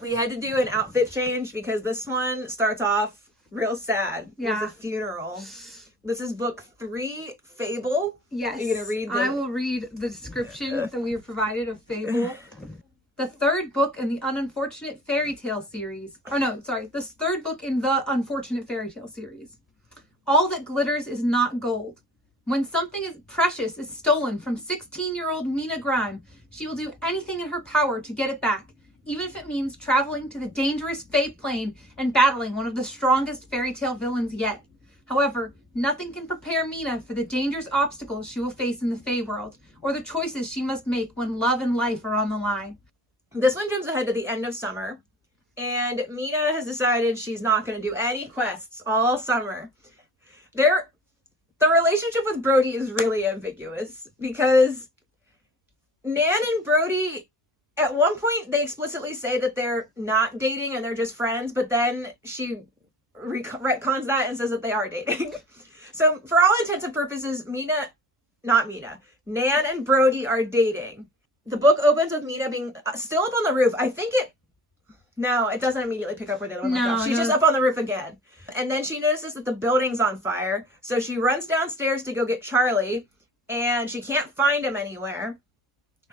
We had to do an outfit change because this one starts off real sad with a funeral. This is book 3, Fable. Yes. You're going to read I will read the description that we were provided of Fable. The third book in the Unfortunate Fairytale series. Oh no, sorry. This third book in the Unfortunate Fairytale series. All that glitters is not gold. When something precious is stolen from 16-year-old Mina Grime, she will do anything in her power to get it back, even if it means traveling to the dangerous Fae Plane and battling one of the strongest fairy tale villains yet. However, nothing can prepare Mina for the dangerous obstacles she will face in the Fae world, or the choices she must make when love and life are on the line. This one jumps ahead to the end of summer, and Mina has decided she's not going to do any quests all summer. The relationship with Brody is really ambiguous because Nan and Brody, at one point, they explicitly say that they're not dating and they're just friends, but then she retcons that and says that they are dating. So for all intents and purposes, Nan and Brody are dating. The book opens with Mina being still up on the roof. It doesn't immediately pick up where the other one left off. She's just up on the roof again. And then she notices that the building's on fire. So she runs downstairs to go get Charlie, and she can't find him anywhere.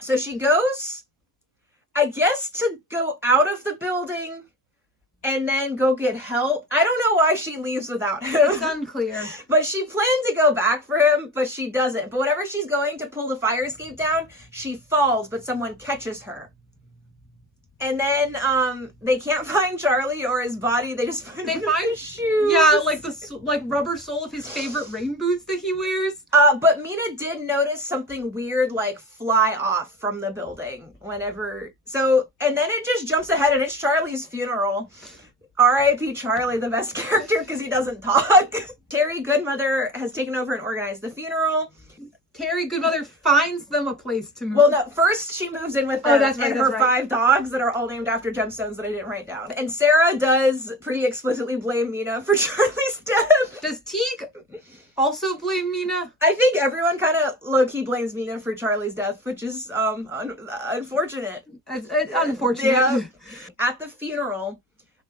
So she goes, I guess, to go out of the building and then go get help. I don't know why she leaves without him. It's unclear. But she plans to go back for him, but she doesn't. But whenever she's going to pull the fire escape down, she falls, but someone catches her. And then they can't find Charlie or his body. They find shoes. Yeah, like rubber sole of his favorite rain boots that he wears. But Mina did notice something weird like fly off from the building whenever. So, and then it just jumps ahead and it's Charlie's funeral. R.I.P. Charlie, the best character because he doesn't talk. Terry Goodmother has taken over and organized the funeral. Terry Goodmother finds them a place to move. Well, no, first she moves in with them and her 5 dogs that are all named after gemstones that I didn't write down. And Sarah does pretty explicitly blame Mina for Charlie's death. Does Teague also blame Mina? I think everyone kind of low-key blames Mina for Charlie's death, which is unfortunate. It's unfortunate. Yeah. At the funeral,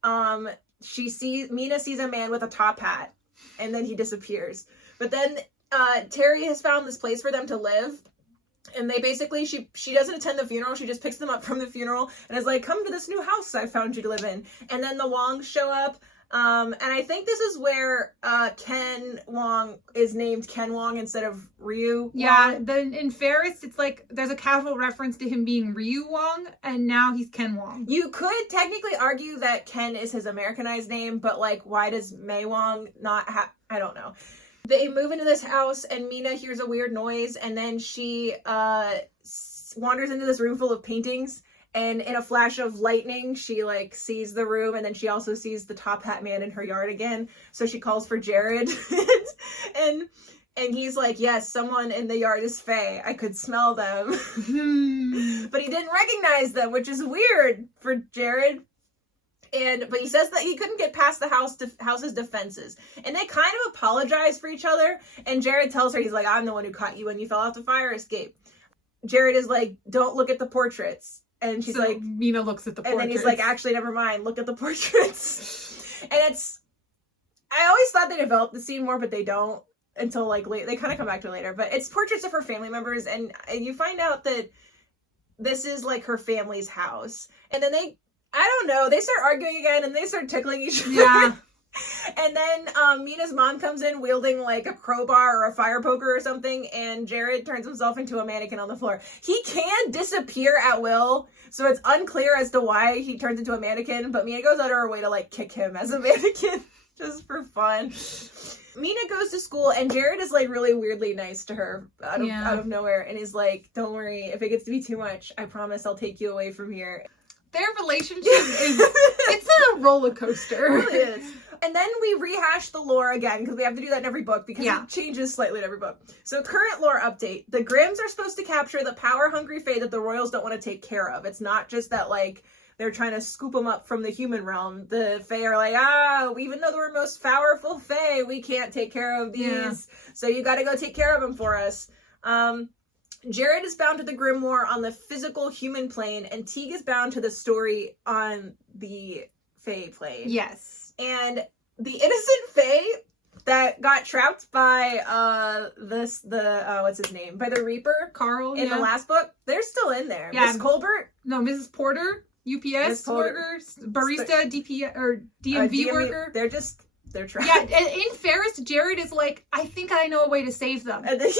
Mina sees a man with a top hat, and then he disappears. But then Terry has found this place for them to live, and they basically, she doesn't attend the funeral, she just picks them up from the funeral and is like, come to this new house I found you to live in. And then the Wongs show up, and I think this is where Ken Wong is named Ken Wong instead of Ryu Wong. Yeah, then in Ferris it's like there's a casual reference to him being Ryu Wong, and now he's Ken Wong. You could technically argue that Ken is his Americanized name, but like, why does Mei Wong not have, I don't know. They move into this house and Mina hears a weird noise, and then she wanders into this room full of paintings, and in a flash of lightning she like sees the room, and then she also sees the top hat man in her yard again. So she calls for Jared and he's like, yes, someone in the yard is Fae. I could smell them. But he didn't recognize them, which is weird for Jared. But he says that he couldn't get past the house's defenses. And they kind of apologize for each other. And Jared tells her, he's like, I'm the one who caught you when you fell off the fire escape. Jared is like, don't look at the portraits. And she's like, Mina looks at the portraits. And then he's like, actually, never mind. Look at the portraits. And I always thought they developed the scene more, but they don't until like late. They kind of come back to it later. But it's portraits of her family members. And you find out that this is like her family's house. And then they start arguing again, and they start tickling each other. Yeah. And then Mina's mom comes in wielding like a crowbar or a fire poker or something, and Jared turns himself into a mannequin on the floor. He can disappear at will, so it's unclear as to why he turns into a mannequin, but Mina goes out of her way to like kick him as a mannequin just for fun. Mina goes to school, and Jared is like really weirdly nice to her out of nowhere, and is like, don't worry, if it gets to be too much, I promise I'll take you away from here. Their relationship it's a roller coaster. It really is. And then we rehash the lore again, because we have to do that in every book, because it changes slightly in every book. So current lore update. The Grimms are supposed to capture the power-hungry Fae that the Royals don't want to take care of. It's not just that, like, they're trying to scoop them up from the human realm. The Fae are like, even though we're most powerful Fae, we can't take care of these. Yeah. So you gotta go take care of them for us. Jared is bound to the grimoire on the physical human plane, and Teague is bound to the story on the Fae plane. Yes. And the innocent Fae that got trapped by what's his name? By the Reaper, Carl, in the last book, they're still in there. Yeah. Miss Colbert? No, Mrs. Porter, UPS worker, barista, DP or DMV worker. They're trapped. Yeah, and in Ferris, Jared is like, I think I know a way to save them. And they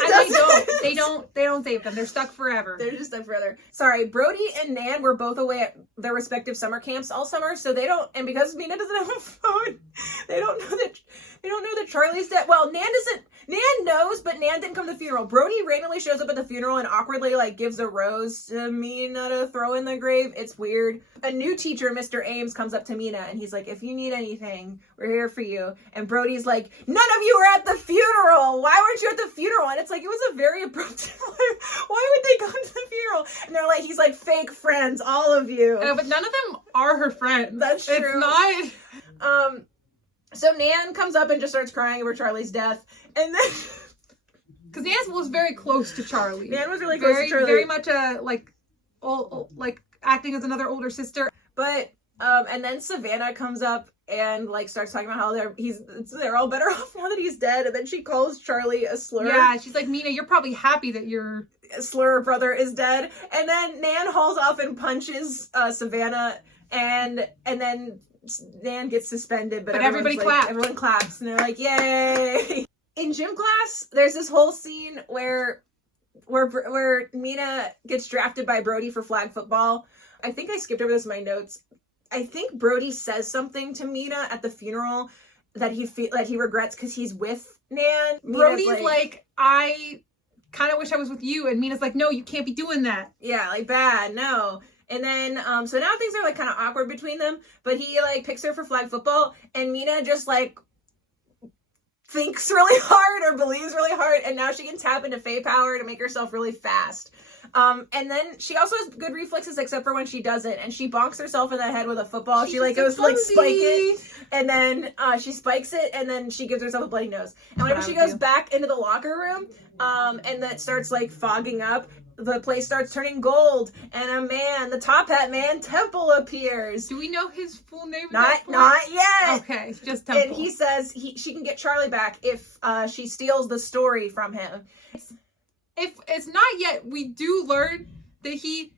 don't save them. They're stuck forever. They're just stuck forever. Sorry, Brody and Nan were both away at their respective summer camps all summer, so they don't, and because Mina doesn't have a phone, they don't know that Charlie's dead. Well, Nan knows, but Nan didn't come to the funeral. Brody randomly shows up at the funeral and awkwardly gives a rose to Mina to throw in the grave. It's weird. A new teacher, Mr. Ames, comes up to Mina and he's like, if you need anything, we're here for you. And Brody's like, none of you were at the funeral. Why weren't you at the funeral? And it's like, it was a very abrupt. Why would they come to the funeral? And they're like, he's like, fake friends, all of you. But none of them are her friends. That's true. It's not. So Nan comes up and just starts crying over Charlie's death. And then... Because Nan was very close to Charlie. Nan was really close to Charlie. Very much acting as another older sister. But, and then Savannah comes up and starts talking about how they're all better off now that he's dead. And then she calls Charlie a slur. Yeah, she's like, Mina, you're probably happy that your slur brother is dead. And then Nan hauls off and punches Savannah, and then Nan gets suspended, but everybody claps. Everyone claps, and they're like, yay! In gym class, there's this whole scene where Mina gets drafted by Brody for flag football. I think I skipped over this in my notes. I think Brody says something to Mina at the funeral that he regrets because he's with Nan. Brody's like, I kind of wish I was with you, and Mina's like, no, you can't be doing that. Yeah, bad, no. And then, so now things are kind of awkward between them, but he picks her for flag football, and Mina just thinks really hard or believes really hard, and now she can tap into Fae power to make herself really fast. And then she also has good reflexes except for when she doesn't, and she bonks herself in the head with a football. She goes to spike it, and then she spikes it, and then she gives herself a bloody nose. And whenever she goes back into the locker room, and that starts fogging up, the place starts turning gold, and the Top Hat Man, Temple, appears. Do we know his full name? Not yet. Okay, just Temple. And he says she can get Charlie back if she steals the story from him. If it's not yet, we do learn that he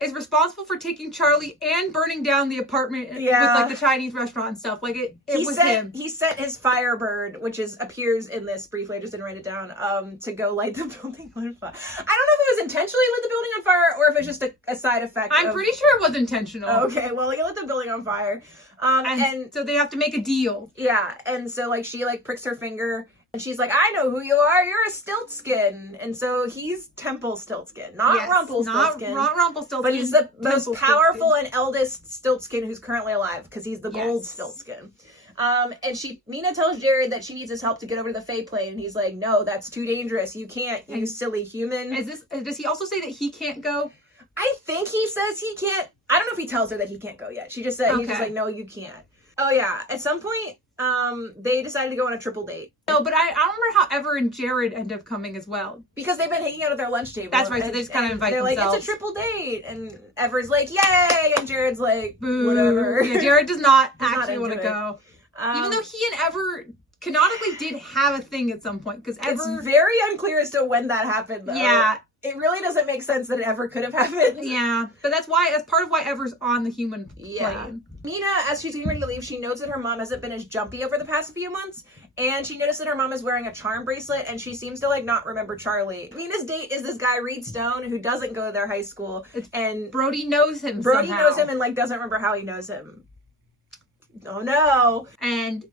is responsible for taking Charlie and burning down the apartment with the Chinese restaurant and stuff. It was him. He sent his Firebird, which appears in this briefly, I just didn't write it down, to go light the building on fire. I don't know if it was intentionally lit the building on fire or if it's just a side effect. I'm pretty sure it was intentional. Okay, well, he lit the building on fire. And so they have to make a deal. Yeah, and so she pricks her finger. And she's like, I know who you are. You're a Stiltskin. And so he's Temple Stiltskin, not Rumpelstiltskin. Not Rumpelstiltskin. But he's the most powerful and eldest Stiltskin who's currently alive because he's the gold Stiltskin. And Mina tells Jared that she needs his help to get over to the Fae plane. And he's like, no, that's too dangerous. You can't, you silly human. Does he also say that he can't go? I think he says he can't. I don't know if he tells her that he can't go yet. She just said, he's just like, no, you can't. Oh, yeah. At some point, they decided to go on a triple date. No, but I don't remember how Ever and Jared end up coming as well. Because they've been hanging out at their lunch table. That's right, so they just kind of invite themselves. They're like, it's a triple date. And Ever's like, yay! And Jared's like, boo. Whatever. Yeah, Jared does not actually want to go. Even though he and Ever canonically did have a thing at some point. Because It's very unclear as to when that happened, though. Yeah. It really doesn't make sense that it ever could have happened. Yeah, but that's part of why Ever's on the human plane. Mina, as she's getting ready to leave, she notes that her mom hasn't been as jumpy over the past few months, and she noticed that her mom is wearing a charm bracelet, and she seems to not remember Charlie. Mina's date is this guy Reed Stone, who doesn't go to their high school, and Brody knows him. Brody knows him and doesn't remember how he knows him. Oh no! And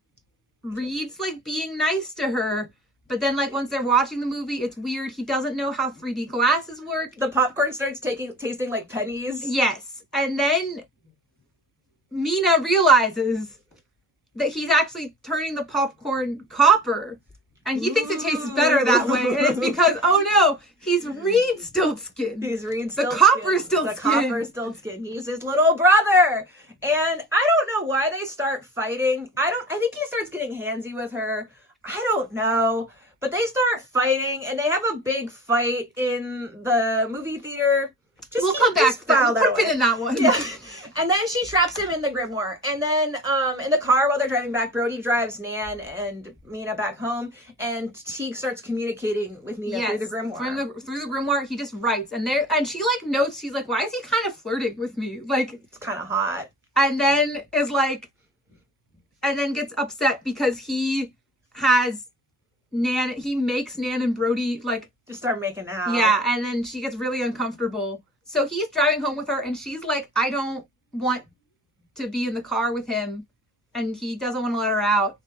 Reed's being nice to her. But then, once they're watching the movie, it's weird. He doesn't know how 3D glasses work. The popcorn starts tasting like pennies. Yes. And then Mina realizes that he's actually turning the popcorn copper. And he thinks it tastes better that way. And it's because, oh no, he's Reed Stiltskin. He's Reed Stiltskin. The copper Stiltskin. The copper Stiltskin. He's his little brother. And I don't know why they start fighting. I think he starts getting handsy with her. I don't know. But they start fighting, and they have a big fight in the movie theater. We'll come back to that. We'll put in that one. Yeah. And then she traps him in the grimoire. And then in the car while they're driving back, Brody drives Nan and Mina back home, and Teague starts communicating with Mina through the grimoire. Through the grimoire, he just writes, and she like notes, she's like, why is he kind of flirting with me? Like, it's kind of hot. And then is like, and then gets upset because he makes Nan and Brody like just start making out. Yeah, and then she gets really uncomfortable. So he's driving home with her, and she's like, I don't want to be in the car with him, and he doesn't want to let her out.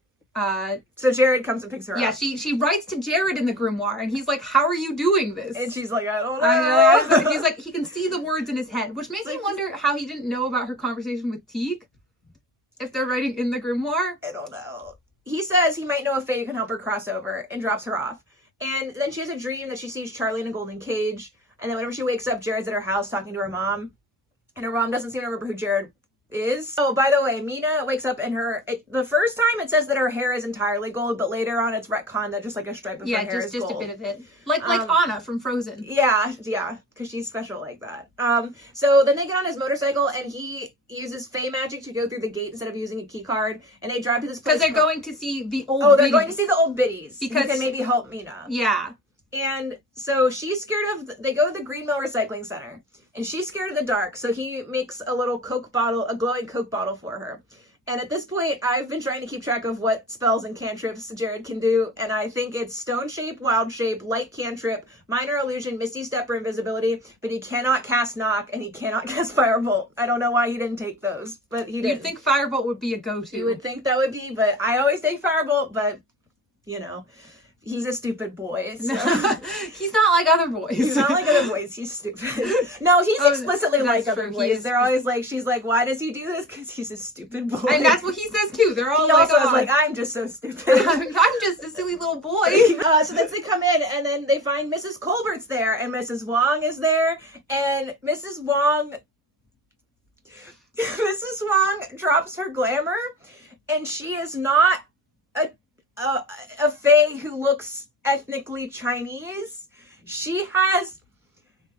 So Jared comes and picks her up. Yeah, she writes to Jared in the grimoire, and he's like, how are you doing this? And she's like, I don't know. He's like, he can see the words in his head, which makes me wonder how he didn't know about her conversation with Teague, if they're writing in the grimoire. I don't know. He says he might know a Fae who can help her cross over, and drops her off. And then she has a dream that she sees Charlie in a golden cage, and then whenever she wakes up, Jared's at her house talking to her mom. And her mom doesn't seem to remember who Jared is. Oh, by the way, Mina wakes up and the first time it says that her hair is entirely gold, but later on it's retconned that just like a stripe of her hair is gold. Yeah, just a bit of it. Like Anna from Frozen. Yeah, because she's special like that. So then they get on his motorcycle, and he uses Fae magic to go through the gate instead of using a key card, and they drive to this place. Because they're going to see the old Oh, they're going to see the old biddies. Because who can maybe help Mina. Yeah. And so she's scared they go to the Green Mill Recycling Center, and she's scared of the dark, so he makes a little a glowing Coke bottle for her. And at this point, I've been trying to keep track of what spells and cantrips Jared can do, and I think it's Stone Shape, Wild Shape, Light Cantrip, Minor Illusion, Misty Step, or Invisibility, but he cannot cast Knock, and he cannot cast Firebolt. I don't know why he didn't take those, but he did. You'd think Firebolt would be a go-to. You would think that would be, but I always take Firebolt, but, you know. He's a stupid boy. So. He's not like other boys. He's not like other boys. He's stupid. No, he's explicitly like other boys. They're always like, she's like, why does he do this? Because he's a stupid boy. And that's what he says too. They're all he like, also is like, I'm just so stupid. I'm just a silly little boy. So then they come in, and then they find Mrs. Colbert's there, and Mrs. Wong is there, and Mrs. Wong drops her glamour, and she is not a Fae who looks ethnically Chinese. She has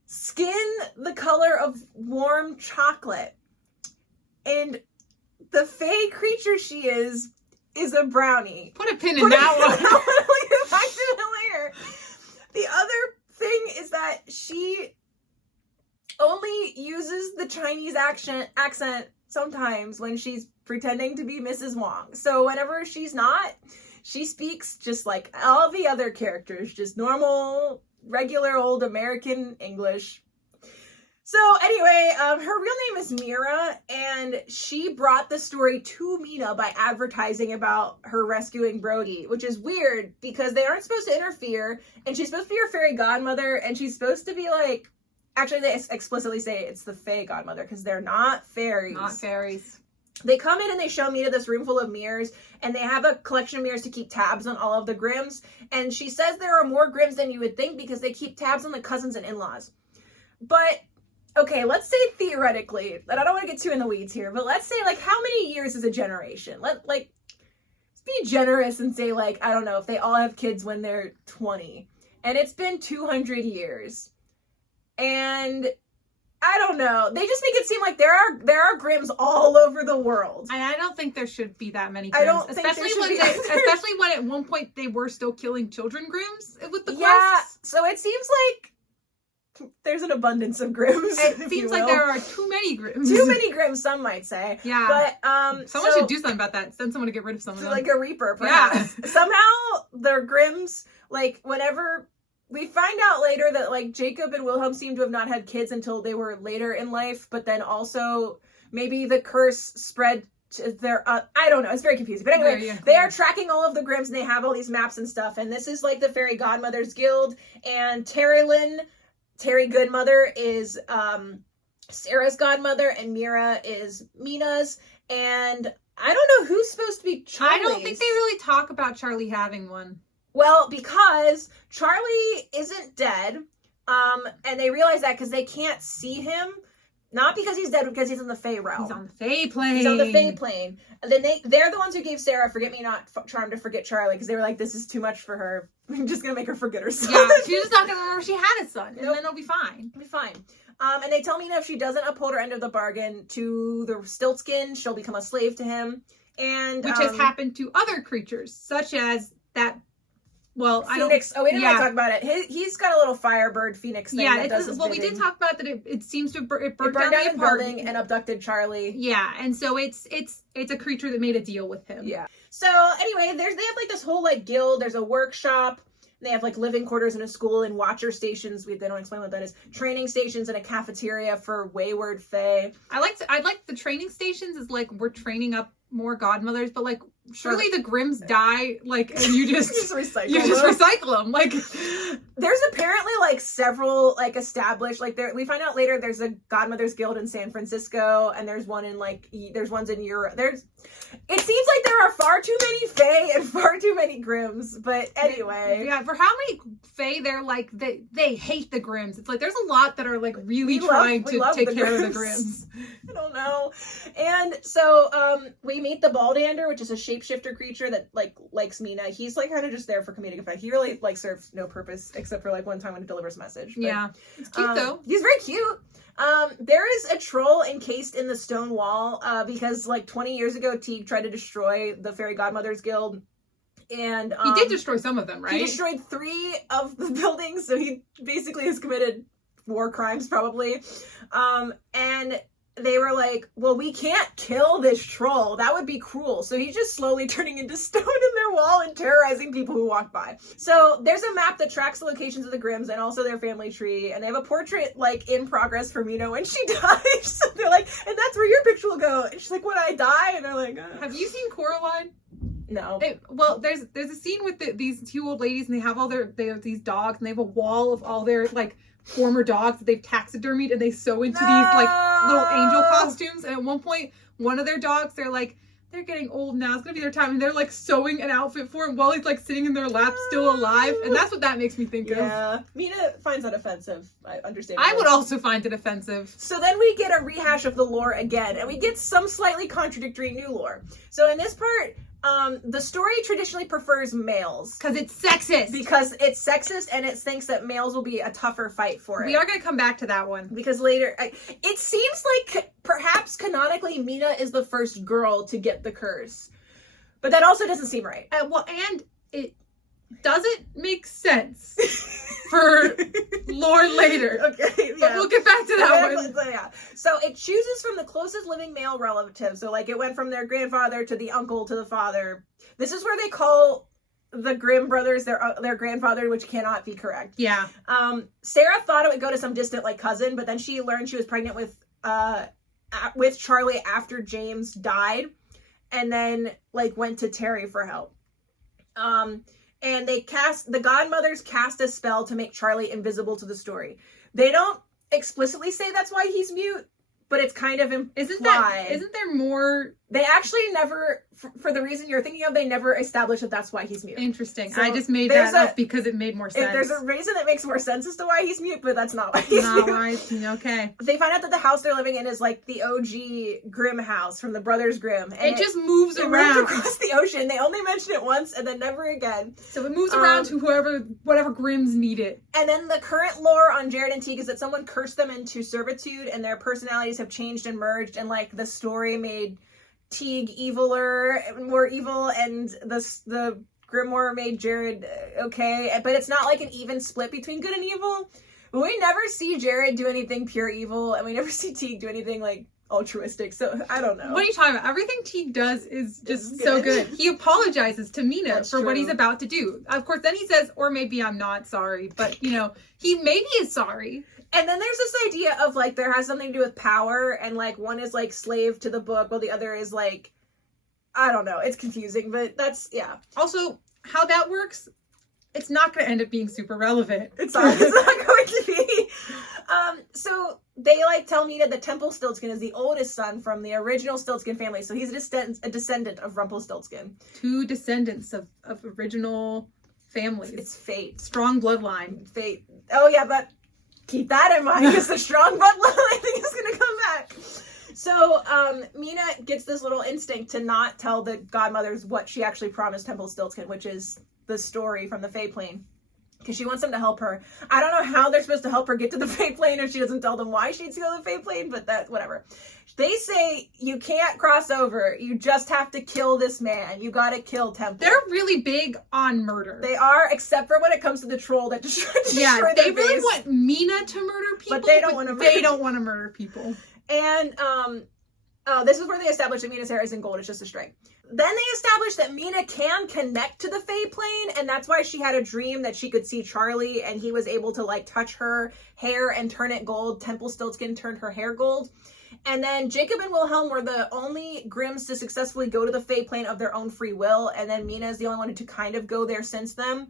skin the color of warm chocolate. And the Fae creature she is a brownie. Put a pin in that one. We'll get back to it later. The other thing is that she only uses the Chinese accent sometimes when she's pretending to be Mrs. Wong. So whenever she's not, she speaks just like all the other characters, just normal, regular old American English. So anyway, her real name is Mira, and she brought the story to Mina by advertising about her rescuing Brody, which is weird because they aren't supposed to interfere, and she's supposed to be her fairy godmother, and she's supposed to be like, actually they explicitly say it's the Fae godmother because they're not fairies. Not fairies. They come in and they show Mina this room full of mirrors, and they have a collection of mirrors to keep tabs on all of the Grimms. And she says there are more Grimms than you would think because they keep tabs on the cousins and in-laws. But, okay, let's say theoretically, and I don't want to get too in the weeds here, but let's say, like, how many years is a generation? Let's be generous and say, like, I don't know, if they all have kids when they're 20. And it's been 200 years. And I don't know. They just make it seem like there are Grimms all over the world. And I don't think there should be that many Grimms. I don't think there should be especially when at one point they were still killing children Grimms with the quests. Yeah, so it seems like there's an abundance of Grimms. It seems like there are too many Grimms. Too many Grimms, some might say. Yeah. But someone should do something about that. Send someone to get rid of some of them. Like a Reaper, perhaps. Yeah. Somehow their Grimms, like whenever we find out later that like Jacob and Wilhelm seem to have not had kids until they were later in life, but then also maybe the curse spread to their I don't know, it's very confusing. But anyway, they are tracking all of the Grimms, and they have all these maps and stuff, and this is like the Fairy Godmothers Guild, and Terry Goodmother is Sarah's godmother, and Mira is Mina's, and I don't know who's supposed to be Charlie's. I don't think they really talk about Charlie having one. Well, because Charlie isn't dead, and they realize that because they can't see him. Not because he's dead, because he's in the Fae realm. He's on the Fae plane. He's on the Fae plane. And then they're the ones who gave Sarah Forget-Me-Not charm to forget Charlie, because they were like, this is too much for her. I'm just going to make her forget her son. Yeah, she's just not going to remember she had a son, and then it'll be fine. It'll be fine. And they tell Mina if she doesn't uphold her end of the bargain to the Stiltskin, she'll become a slave to him. And which has happened to other creatures, such as that. Well, Phoenix. We didn't talk about it. He's got a little Firebird Phoenix thing. Yeah, we did talk about that. It seems to it burned down the building and abducted Charlie. Yeah, and so it's a creature that made a deal with him. Yeah. So anyway, they have like this whole like guild. There's a workshop. They have like living quarters in a school and watcher stations. They don't explain what that is. Training stations and a cafeteria for wayward fae. I like the training stations is like we're training up more godmothers, but like surely the Grimms die like and you just recycle them. Like there's apparently like several like established like there. We find out later there's a godmothers guild in San Francisco and there's one in like there's ones in Europe. It seems like there are far too many fae and far too many Grimms, but anyway. Yeah, for how many fae they're like they hate the Grimms. It's like there's a lot that are like really trying to take care of the Grimms. I don't know. And so we meet the Baldander, which is a shapeshifter creature that like likes Mina. He's like kind of just there for comedic effect. He really like serves no purpose except for like one time when he delivers a message. But, yeah. It's cute though. He's very cute. There is a troll encased in the stone wall because like 20 years ago Teague tried to destroy the Fairy Godmothers Guild, and he did destroy some of them, right? He destroyed 3 of the buildings, so he basically has committed war crimes probably. And they were like, well, we can't kill this troll. That would be cruel. So he's just slowly turning into stone in their wall and terrorizing people who walk by. So there's a map that tracks the locations of the Grimms and also their family tree. And they have a portrait like in progress for Mina when she dies. So they're like, and that's where your picture will go. And she's like, when I die? And they're like, Have you seen Coraline? No. There's a scene with these 2 old ladies and they have these dogs and they have a wall of all their like former dogs that they've taxidermied and they sew into these like little angel costumes. And at one point, one of their dogs, they're getting old now. It's gonna be their time, and they're like sewing an outfit for him while he's like sitting in their lap, still alive. And that's what that makes me think of. Yeah, Mina finds that offensive. I understand. I would also find it offensive. So then we get a rehash of the lore again, and we get some slightly contradictory new lore. So in this part, the story traditionally prefers males. Because it's sexist. Because it's sexist and it thinks that males will be a tougher fight for it. We are going to come back to that one. Because later, it seems like perhaps canonically Mina is the first girl to get the curse. But that also doesn't seem right. And it doesn't make sense for lore later. Okay, yeah. But we'll get back to that one. Yeah. So it chooses from the closest living male relative. So like it went from their grandfather to the uncle to the father. This is where they call the Grimm brothers their grandfather, which cannot be correct. Yeah. Sarah thought it would go to some distant like cousin, but then she learned she was pregnant with Charlie after James died, and then like went to Terry for help. And the godmothers cast a spell to make Charlie invisible to the story. They don't explicitly say that's why he's mute, but it's kind of implied. Isn't there more? They actually never, for the reason you're thinking of, they never established that that's why he's mute. Interesting. So I just made that up because it made more sense. There's a reason that makes more sense as to why he's mute, but that's not why he's mute. Okay. They find out that the house they're living in is like the OG Grimm house from the Brothers Grimm. And it just moves around. Moves across the ocean. They only mention it once and then never again. So it moves around to whatever Grimms need it. And then the current lore on Jared and Teague is that someone cursed them into servitude and their personalities have changed and merged, and like the story made Teague more evil, and the grimoire made Jared okay, but it's not like an even split between good and evil. We never see Jared do anything pure evil, and we never see Teague do anything like altruistic, so I don't know. What are you talking about? Everything Teague does is just so good. He apologizes to Mina for what he's about to do. Of course, then he says, or maybe I'm not sorry, but he maybe is sorry. And then there's this idea of like there has something to do with power, and like one is like slave to the book while the other is like, I don't know, it's confusing, but that's Also, how that works, it's not going to end up being super relevant. It's not going to be. So they like tell Mina that Temple Stiltskin is the oldest son from the original Stiltskin family, so he's a descendant of Rumpelstiltskin. 2 descendants of original families. It's fate. Strong bloodline. Fate. Oh yeah, but keep that in mind, because the strong bloodline I think is going to come back. So, Mina gets this little instinct to not tell the godmothers what she actually promised Temple Stiltskin, which is the story from the Fae Plane. Because she wants them to help her. I don't know how they're supposed to help her get to the Fae Plane if she doesn't tell them why she needs to go to the Fae Plane, but that, whatever. They say, you can't cross over. You just have to kill this man. You gotta kill Temple. They're really big on murder. They are, except for when it comes to the troll that destroy yeah, their they really base. want Mina to murder people, But they don't want to murder They don't want to murder people. And, this is where they establish that Mina's hair isn't gold, it's just a stripe. Then they establish that Mina can connect to the Fae Plane, and that's why she had a dream that she could see Charlie, and he was able to, like, touch her hair and turn it gold. Temple Stiltskin turned her hair gold. And then Jacob and Wilhelm were the only Grimms to successfully go to the Fae Plane of their own free will, and then Mina is the only one to kind of go there since them.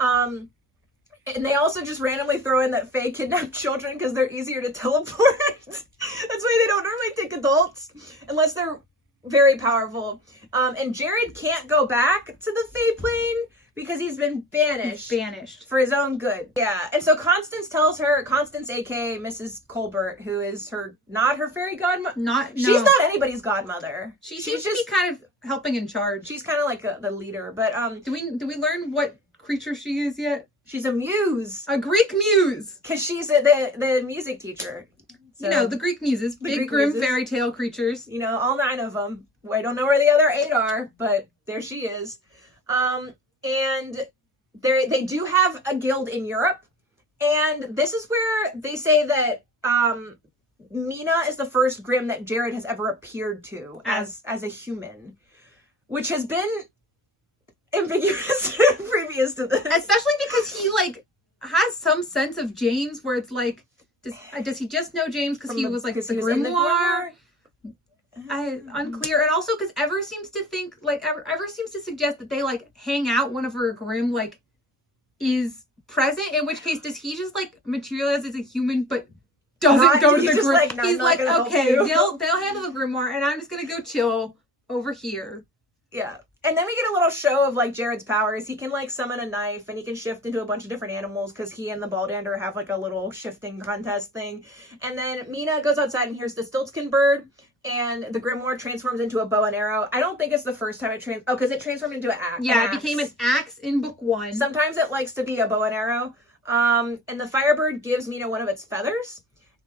And they also just randomly throw in that Fae kidnap children because they're easier to teleport. That's why they don't normally take adults unless they're very powerful. And Jared can't go back to the Fae Plane because he's been banished. For his own good. Yeah. And so Constance tells her, Constance, aka Mrs. Colbert, who is not her fairy godmother. She's not anybody's godmother. She seems to be kind of helping in charge. She's kind of like the leader. But do we learn what creature she is yet? She's a muse. A Greek muse. Because she's the music teacher. So, you know, the Greek muses. Big Grimm fairy tale creatures. You know, all 9 of them. I don't know where the other 8 are, but there she is. And they do have a guild in Europe. And this is where they say that Mina is the first Grimm that Jared has ever appeared to as a human. Which has been ambiguous previous to this. Especially because he, like, has some sense of James where it's like, does he just know James because he was, like, the grimoire? Unclear. And also because Ever seems to think, like, Ever seems to suggest that they, like, hang out whenever a Grimm, like, is present, in which case does he just, like, materialize as a human but doesn't go to the Grimm? Like, he's like, okay, they'll handle the grimoire and I'm just gonna go chill over here. Yeah. And then we get a little show of, like, Jared's powers. He can, like, summon a knife, and he can shift into a bunch of different animals, because he and the Baldander have, like, a little shifting contest thing. And then Mina goes outside and hears the Stiltskin bird, and the grimoire transforms into a bow and arrow. I don't think it's the first time it because it transformed into an axe. Yeah, it became an axe in book 1. Sometimes it likes to be a bow and arrow. And the Firebird gives Mina one of its feathers.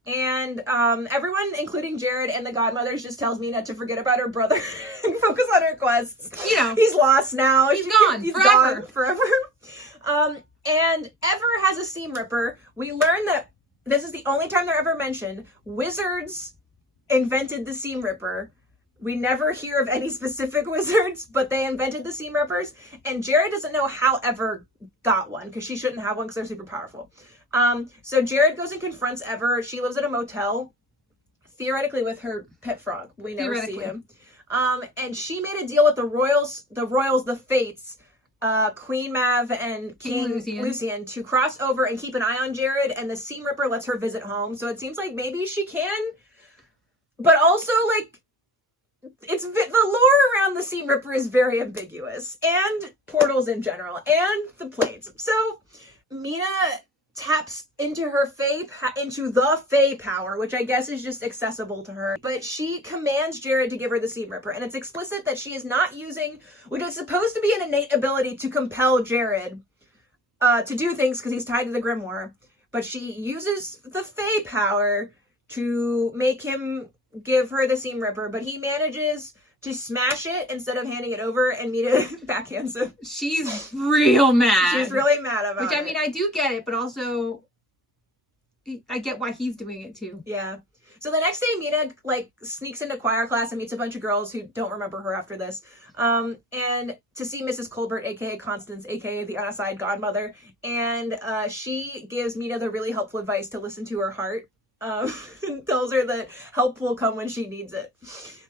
And everyone, including Jared and the godmothers, just tells Mina to forget about her brother and focus on her quests. You know. He's lost now. He's gone. Forever. And Ever has a seam ripper. We learn that this is the only time they're ever mentioned. Wizards invented the seam ripper. We never hear of any specific wizards, but they invented the seam rippers. And Jared doesn't know how Ever got one, because she shouldn't have one because they're super powerful. So Jared goes and confronts Ever. She lives at a motel, theoretically with her pet frog. We never see him. And she made a deal with the royals, the Fates, Queen Mav and King Lucian to cross over and keep an eye on Jared, and the Seam Ripper lets her visit home. So it seems like maybe she can, but also, like, the lore around the Seam Ripper is very ambiguous, and portals in general, and the planes. So Mina taps into the Fae power, which I guess is just accessible to her. But she commands Jared to give her the Seam Ripper, and it's explicit that she is not using what is supposed to be an innate ability to compel Jared to do things because he's tied to the grimoire. But she uses the Fae power to make him give her the Seam Ripper, but he manages to smash it instead of handing it over, and Mina backhands him. She's real mad. She's really mad about it. Which, I mean, I do get it, but also I get why he's doing it too. Yeah. So the next day, Mina, like, sneaks into choir class and meets a bunch of girls who don't remember her after this. And to see Mrs. Colbert, aka Constance, aka the unassigned godmother. And she gives Mina the really helpful advice to listen to her heart. Tells her that help will come when she needs it.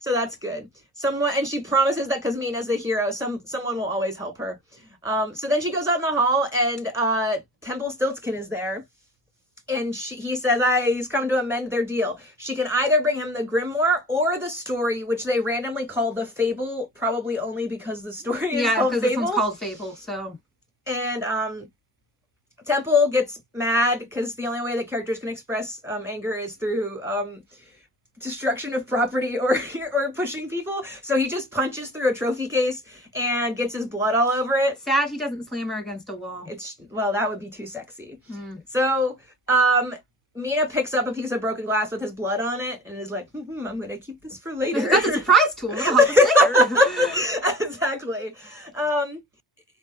So that's good. And she promises that because Mina's the hero, someone will always help her. So then she goes out in the hall, and Temple Stiltskin is there. And he says, he's come to amend their deal. She can either bring him the grimoire or the story, which they randomly call the Fable, probably only because the story is called Fable. Yeah, because this one's called Fable, so. And Temple gets mad because the only way that characters can express anger is through destruction of property or pushing people. So he just punches through a trophy case and gets his blood all over it. Sad he doesn't slam her against a wall. Well, that would be too sexy. So Mina picks up a piece of broken glass with his blood on it and is like, I'm gonna keep this for later. That's a surprise tool. It'll help us later. Exactly.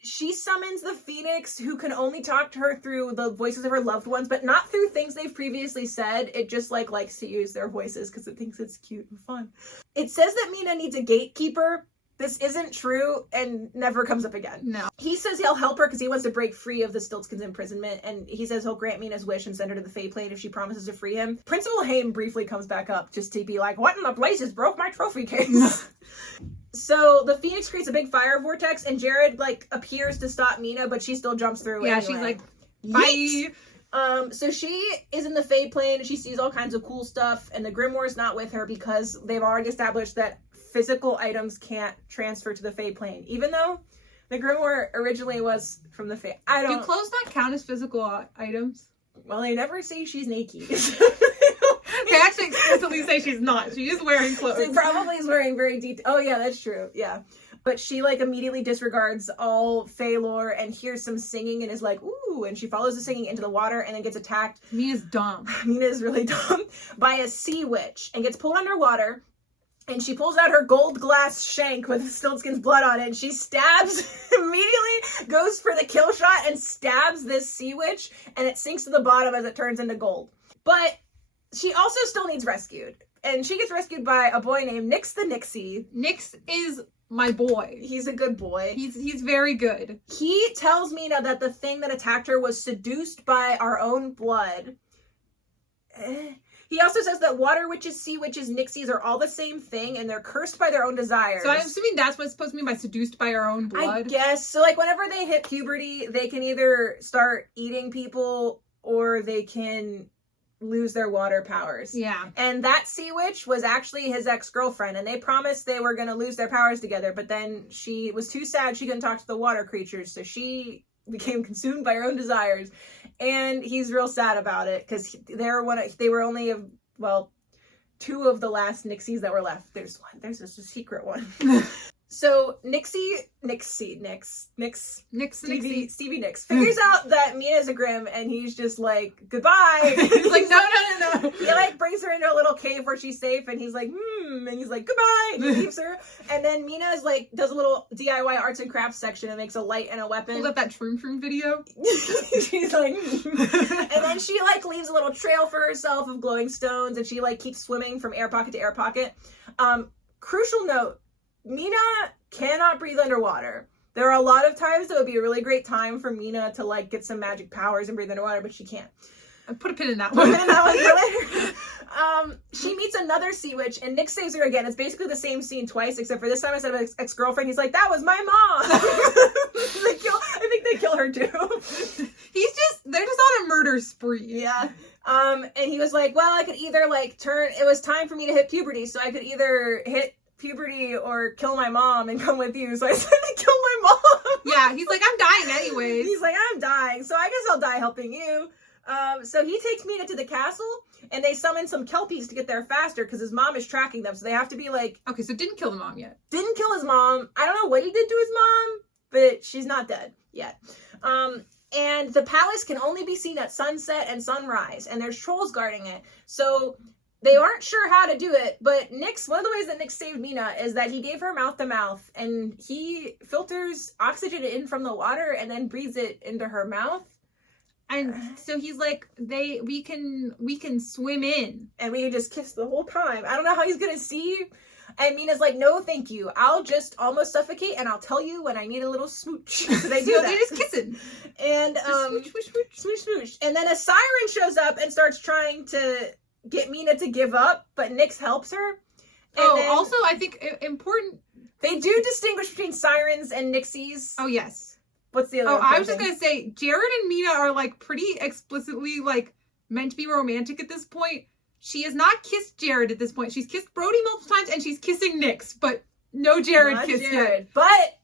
She summons the Phoenix, who can only talk to her through the voices of her loved ones, but not through things they've previously said. It just likes to use their voices because it thinks it's cute and fun. It says that Mina needs a gatekeeper. This isn't true and never comes up again. No. He says he'll help her because he wants to break free of the Stiltskin's imprisonment, and he says he'll grant Mina's wish and send her to the Fey Plane if she promises to free him. Principal Haim briefly comes back up just to be like, what in the blazes broke my trophy case? So the Phoenix creates a big fire vortex, and Jared appears to stop Mina, but she still jumps through. Yeah, anyway. she's like, bye. So she is in the Fey Plane, and she sees all kinds of cool stuff, and the Grimoire's not with her because they've already established that physical items can't transfer to the Fey Plane, even though the Grimoire originally was from the Fey. Do clothes not count as physical items? Well, they never say she's naked. They actually explicitly say she's not. She is wearing clothes. She probably is wearing very detailed. Oh yeah, that's true. Yeah. But she immediately disregards all Fey lore and hears some singing and is like, ooh, and she follows the singing into the water and then gets attacked. Mina's dumb. Mina is really dumb by a sea witch and gets pulled underwater. And she pulls out her gold glass shank with Stiltskin's blood on it, and she stabs, immediately goes for the kill shot and stabs this sea witch, and it sinks to the bottom as it turns into gold. But she also still needs rescued. And she gets rescued by a boy named Nyx the Nixie. Nyx is my boy. He's a good boy. He's very good. He tells Mina that the thing that attacked her was seduced by our own blood. He also says that water witches, sea witches, nixies are all the same thing, and they're cursed by their own desires. So I'm assuming that's what's supposed to mean by seduced by our own blood? I guess. So, whenever they hit puberty, they can either start eating people, or they can lose their water powers. Yeah. And that sea witch was actually his ex-girlfriend, and they promised they were going to lose their powers together, but then she was too sad she couldn't talk to the water creatures, so she became consumed by her own desires. And he's real sad about it because they were only two of the last Nixies that were left. There's just a secret one. So Stevie Nicks figures out that Mina's a Grimm, and he's just like, goodbye. He's like, no. He brings her into a little cave where she's safe, and he's like, and he's like, goodbye, and he leaves her. And then Mina is does a little DIY arts and crafts section and makes a light and a weapon. Hold up that Shroom video. She's like, and then she leaves a little trail for herself of glowing stones, and she keeps swimming from air pocket to air pocket. Crucial note, Mina cannot breathe underwater. There are a lot of times that would be a really great time for Mina to get some magic powers and breathe underwater, but she can't. Put a pin in that one. Put a pin in that one for later. She meets another sea witch, and Nick saves her again. It's basically the same scene twice, except for this time instead of ex-girlfriend, he's like, that was my mom. I think they kill her too. They're just on a murder spree. Yeah. And he was like, well, I could either it was time for me to hit puberty, so I could either hit puberty or kill my mom and come with you. So I said to kill my mom. Yeah, he's like, I'm dying anyways. He's like, I'm dying, so I guess I'll die helping you. So he takes Mina to the castle, and they summon some Kelpies to get there faster because his mom is tracking them. So they have to be okay, so didn't kill the mom yet. Didn't kill his mom. I don't know what he did to his mom, but she's not dead yet. And the palace can only be seen at sunset and sunrise, and there's trolls guarding it. So they aren't sure how to do it, but one of the ways that Nyx saved Mina is that he gave her mouth-to-mouth, and he filters oxygen in from the water and then breathes it into her mouth. And so he's like, we can swim in. And we can just kiss the whole time. I don't know how he's gonna see. And Mina's like, no, thank you. I'll just almost suffocate, and I'll tell you when I need a little smooch. So they do that. They're just kissing. And smooch. And then a siren shows up and starts trying to get Mina to give up, but Nyx helps her. And also, I think important. They do distinguish between sirens and Nixies. Oh, yes. What's the other? I was just gonna say, Jared and Mina are pretty explicitly meant to be romantic at this point. She has not kissed Jared at this point. She's kissed Brody multiple times, and she's kissing Nyx, but no Jared kiss yet. But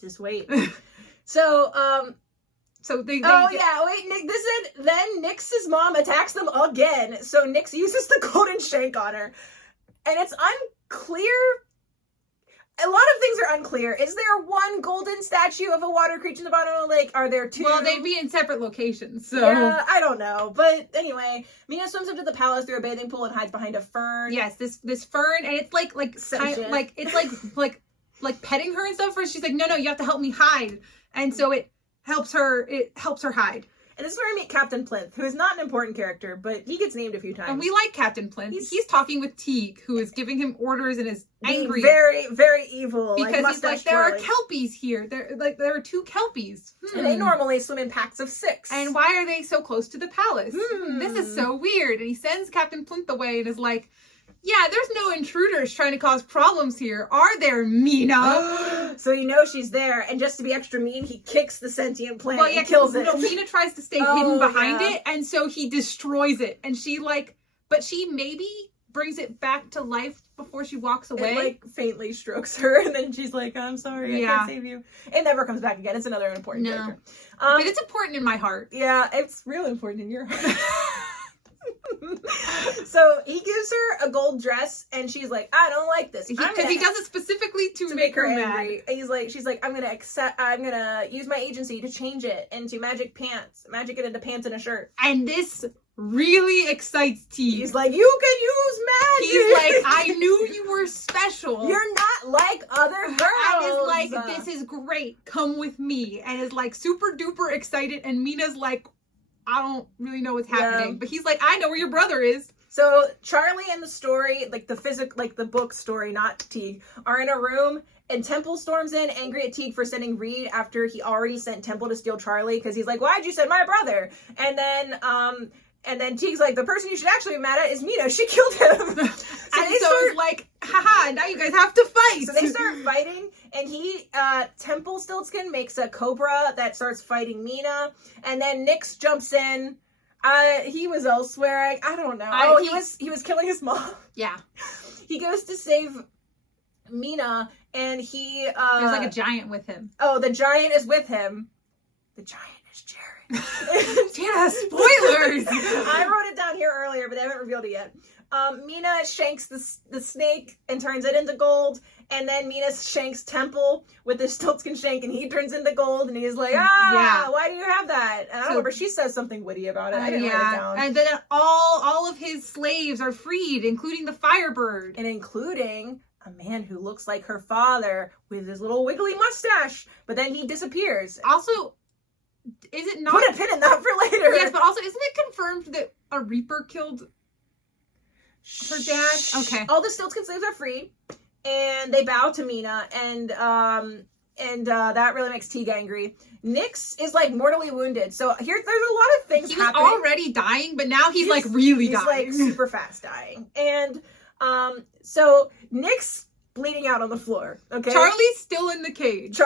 just wait. So they then Nyx's mom attacks them again. So Nyx uses the golden shank on her. And it's unclear. A lot of things are unclear. Is there one golden statue of a water creature in the bottom of the lake? Are there two? Well, they'd be in separate locations, so. Yeah, I don't know. But anyway, Mina swims up to the palace through a bathing pool and hides behind a fern. Yes, this fern, and it's like it's like petting her and stuff. Where she's like, no, you have to help me hide, and so it helps her hide. And this is where we meet Captain Plinth, who is not an important character, but he gets named a few times. And we like Captain Plinth. He's talking with Teague, who is giving him orders and is angry. Very, very evil. Because he's like, there are kelpies here. There are 2 kelpies. And they normally swim in packs of 6. And why are they so close to the palace? This is so weird. And he sends Captain Plinth away and is like, yeah, there's no intruders trying to cause problems here, are there, Mina? So you know she's there, and just to be extra mean, he kicks the sentient plant and kills it. No, Mina tries to stay hidden behind it, and so he destroys it. And she but she maybe brings it back to life before she walks away. It faintly strokes her, and then she's like, I'm sorry, I can't save you. It never comes back again. It's another important character. But it's important in my heart. Yeah, it's real important in your heart. So he gives her a gold dress, and she's like, I don't like this. Because he does it specifically to make her angry. And she's like, I'm gonna use my agency to change it into magic it into pants and a shirt. And this really excites Teague. He's like, you can use magic. He's like, I knew you were special. You're not like other girls. And is like, this is great. Come with me. And is like super duper excited. And Mina's like, I don't really know what's happening. Yeah. But he's like, I know where your brother is. So Charlie and the story, the book story, not Teague, are in a room, and Temple storms in, angry at Teague for sending Reed after he already sent Temple to steal Charlie, because he's like, why'd you send my brother? And then Teague's like, the person you should actually be mad at is Mina. She killed him. It's like, haha, now you guys have to fight. So they start fighting, and Temple Stiltskin makes a cobra that starts fighting Mina, and then Nyx jumps in. He was elsewhere. I don't know. He was killing his mom. Yeah. He goes to save Mina, and there's like a giant with him. Oh, the giant is with him. The giant is Jared. Yeah, spoilers. I wrote it down here earlier, but they haven't revealed it yet. Mina shanks the snake and turns it into gold, and then Mina shanks Temple with the Stiltskin shank, and he turns into gold, and he's like, why do you have that? And I don't remember, she says something witty about it. I didn't write it down. And then all of his slaves are freed, including the Firebird. And including a man who looks like her father with his little wiggly mustache, but then he disappears. Also, is it not... Put a pin in that for later. Yes, but also, isn't it confirmed that a Reaper killed her dad? Okay. All the Stiltskin slaves are free, and they bow to Mina, and that really makes Teague angry. Nyx is mortally wounded, so there's a lot of things happening. He was already dying, but now he's really dying. He's super fast dying, and so Nyx bleeding out on the floor. Okay, Charlie's still in the cage.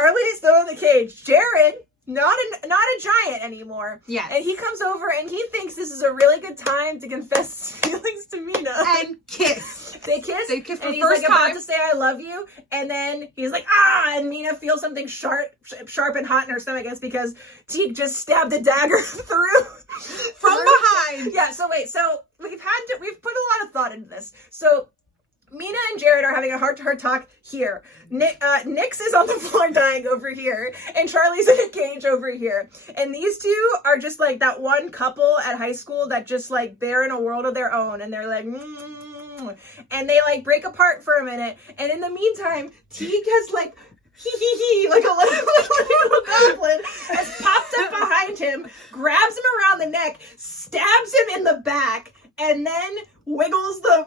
Jared, not a giant anymore. Yeah. And he comes over and he thinks this is a really good time to confess his feelings to Mina. And kiss. They kiss for and the he's first time. About to say I love you, and then he's like, and Mina feels something sharp and hot in her stomach. It's because Teague just stabbed a dagger through from behind. Yeah, so we've put a lot of thought into this. So Mina and Jared are having a heart-to-heart talk here. Nyx is on the floor dying over here, and Charlie's in a cage over here. And these two are just that one couple at high school that just they're in a world of their own, and they're like, and they break apart for a minute. And in the meantime, Teague has like a little goblin has popped up behind him, grabs him around the neck, stabs him in the back, and then wiggles the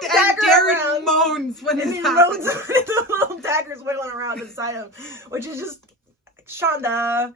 dagger Jared around. Moans when and this he happens. moans when the little dagger's wiggling around inside him, which is just Chanda.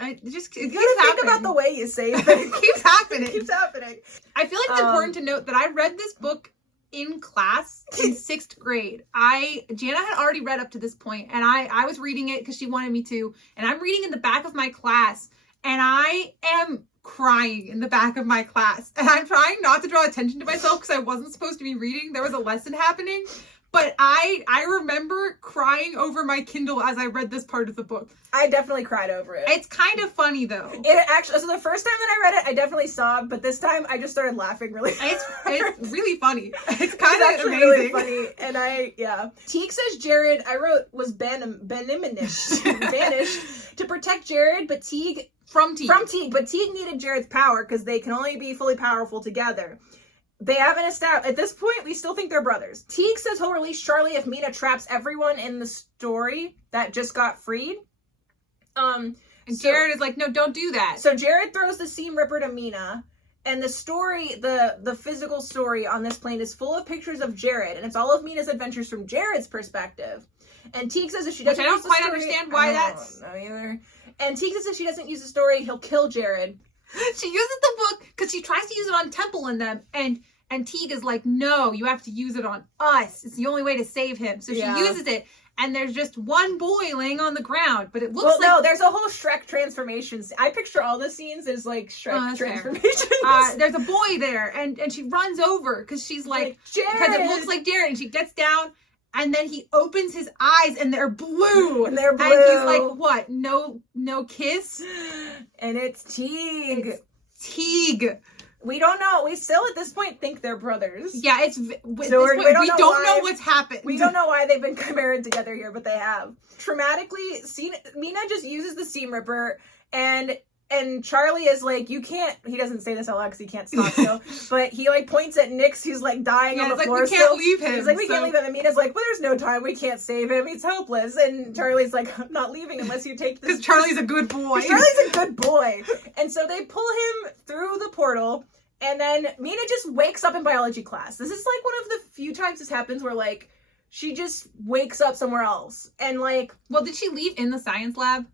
You gotta think about the way you say it. It keeps happening. It keeps happening. I feel like it's important to note that I read this book in class in 6th grade. Jana had already read up to this point, and I was reading it because she wanted me to, and I'm reading in the back of my class, and I am crying in the back of my class, and I'm trying not to draw attention to myself because I wasn't supposed to be reading. There was a lesson happening, But I remember crying over my Kindle as I read this part of the book. I definitely cried over it. It's kind of funny though. It actually, so the first time that I read it, I definitely sobbed, but this time I just started laughing really hard. It's really funny. It's kind of amazing. Really funny. And Teague says Jared, I wrote, was banished to protect Jared, but Teague... From Teague. But Teague needed Jared's power because they can only be fully powerful together. They haven't established... At this point, we still think they're brothers. Teague says he'll release Charlie if Mina traps everyone in the story that just got freed. And Jared is like, no, don't do that. So Jared throws the Seam Ripper to Mina, and the story, the physical story on this plane is full of pictures of Jared, and it's all of Mina's adventures from Jared's perspective. And Teague says if she doesn't use the story... Which I don't quite understand why that's... I don't know either. And Teague says if she doesn't use the story, he'll kill Jared. She uses the book because she tries to use it on Temple and them, and Teague is like, no, you have to use it on us. It's the only way to save him. So she uses it, and there's just one boy laying on the ground, but it looks like... no, there's a whole Shrek transformation. I picture all the scenes as, like, Shrek transformations. There's a boy there, and she runs over, because she's like because it looks like Jared, and she gets down, and then he opens his eyes, and they're blue. And he's like, what? No kiss? And it's Teague. Teague. We don't know. We still, at this point, think they're brothers. Yeah, it's... we don't know what's happened. We don't know why they've been married together here, but they have. Traumatically, Mina just uses the Seam Ripper, and Charlie is like, you can't... He doesn't say this out loud because he can't stop still, but he, like, points at Nyx, who's, like, dying on the floor. We can't leave him. He's like, we can't leave him. And Mina's like, well, there's no time. We can't save him. He's hopeless. And Charlie's like, I'm not leaving unless you take this... Because Charlie's a good boy. Charlie's a good boy. And so they pull him through the portal, and then Mina just wakes up in biology class. This is, like, one of the few times this happens where, like, she just wakes up somewhere else. And, like... Well, did she leave in the science lab?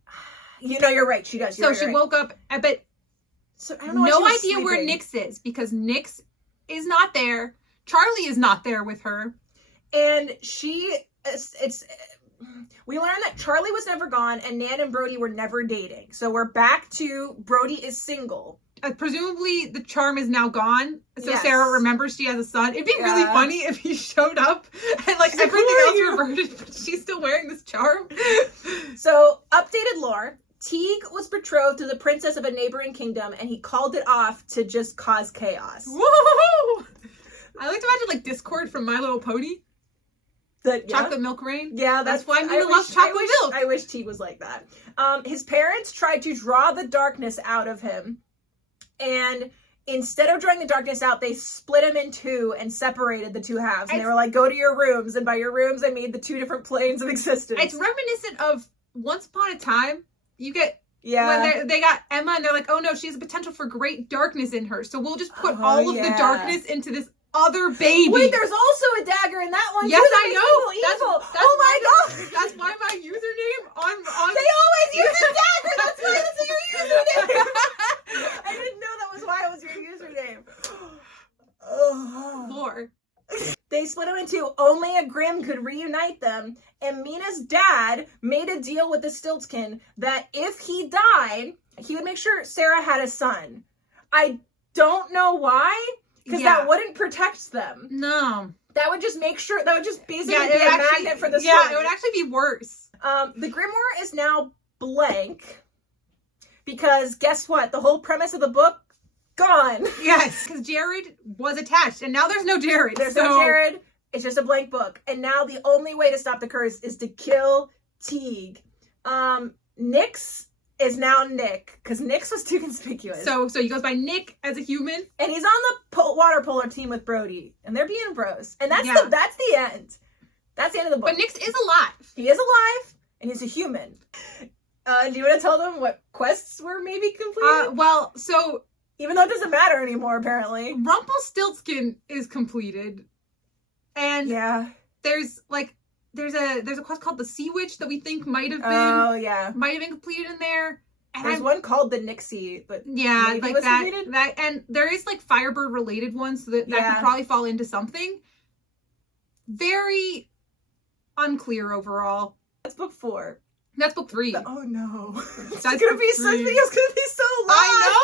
You know, you're right. She does. So she woke up, but so, I don't know no idea where Nyx is, because Nyx is not there. Charlie is not there with her. And we learned that Charlie was never gone, and Nan and Brody were never dating. So we're back to Brody is single. Presumably the charm is now gone, so Sarah remembers she has a son. It'd be really funny if he showed up and like everything else reverted, but she's still wearing this charm. So, updated lore. Teague was betrothed to the princess of a neighboring kingdom, and he called it off to just cause chaos. Whoa! I like to imagine like Discord from My Little Pony. Chocolate milk rain. Yeah, that's why Mina loves chocolate milk. I wish Teague was like that. His parents tried to draw the darkness out of him, and instead of drawing the darkness out, they split him in two and separated the two halves. And they were like, go to your rooms. And by your rooms, I made the two different planes of existence. It's reminiscent of Once Upon a Time. You get... Yeah. When they got Emma, and they're like, oh no, she has a potential for great darkness in her. So we'll just put all of the darkness into this other baby. Wait, there's also a dagger in that one. Yes, too, I know. That's oh my god. That's why my username on they always use the dagger. That's why that's your username. I didn't know that was why it was your username. Lore. They split him into only a Grimm could reunite them, and Mina's dad made a deal with the Stiltskin that if he died, he would make sure Sarah had a son. I don't know why, because that wouldn't protect them. No. That would just make sure, that would just basically be a magnet for the story. Yeah, it would actually be worse. The grimoire is now blank, because guess what? The whole premise of the book, gone. Yes, because Jared was attached, and now there's no Jared. There's no Jared. It's just a blank book. And now the only way to stop the curse is to kill Teague. Nyx is now Nick, because Nyx was too conspicuous. So he goes by Nick as a human. And he's on the water polo team with Brody. And they're being bros. And that's the end. That's the end of the book. But Nyx is alive. He is alive, and he's a human. Do you want to tell them what quests were maybe completed? Well, so... Even though it doesn't matter anymore, apparently. Rumpelstiltskin is completed. And there's a quest called the Sea Witch that we think might have been completed in there. And there's one called the Nixie, but like that. And there is like Firebird related ones, so that could probably fall into something. Very unclear overall. That's book 4. That's book 3. Oh no. That's gonna be something. It's gonna be so long. I know.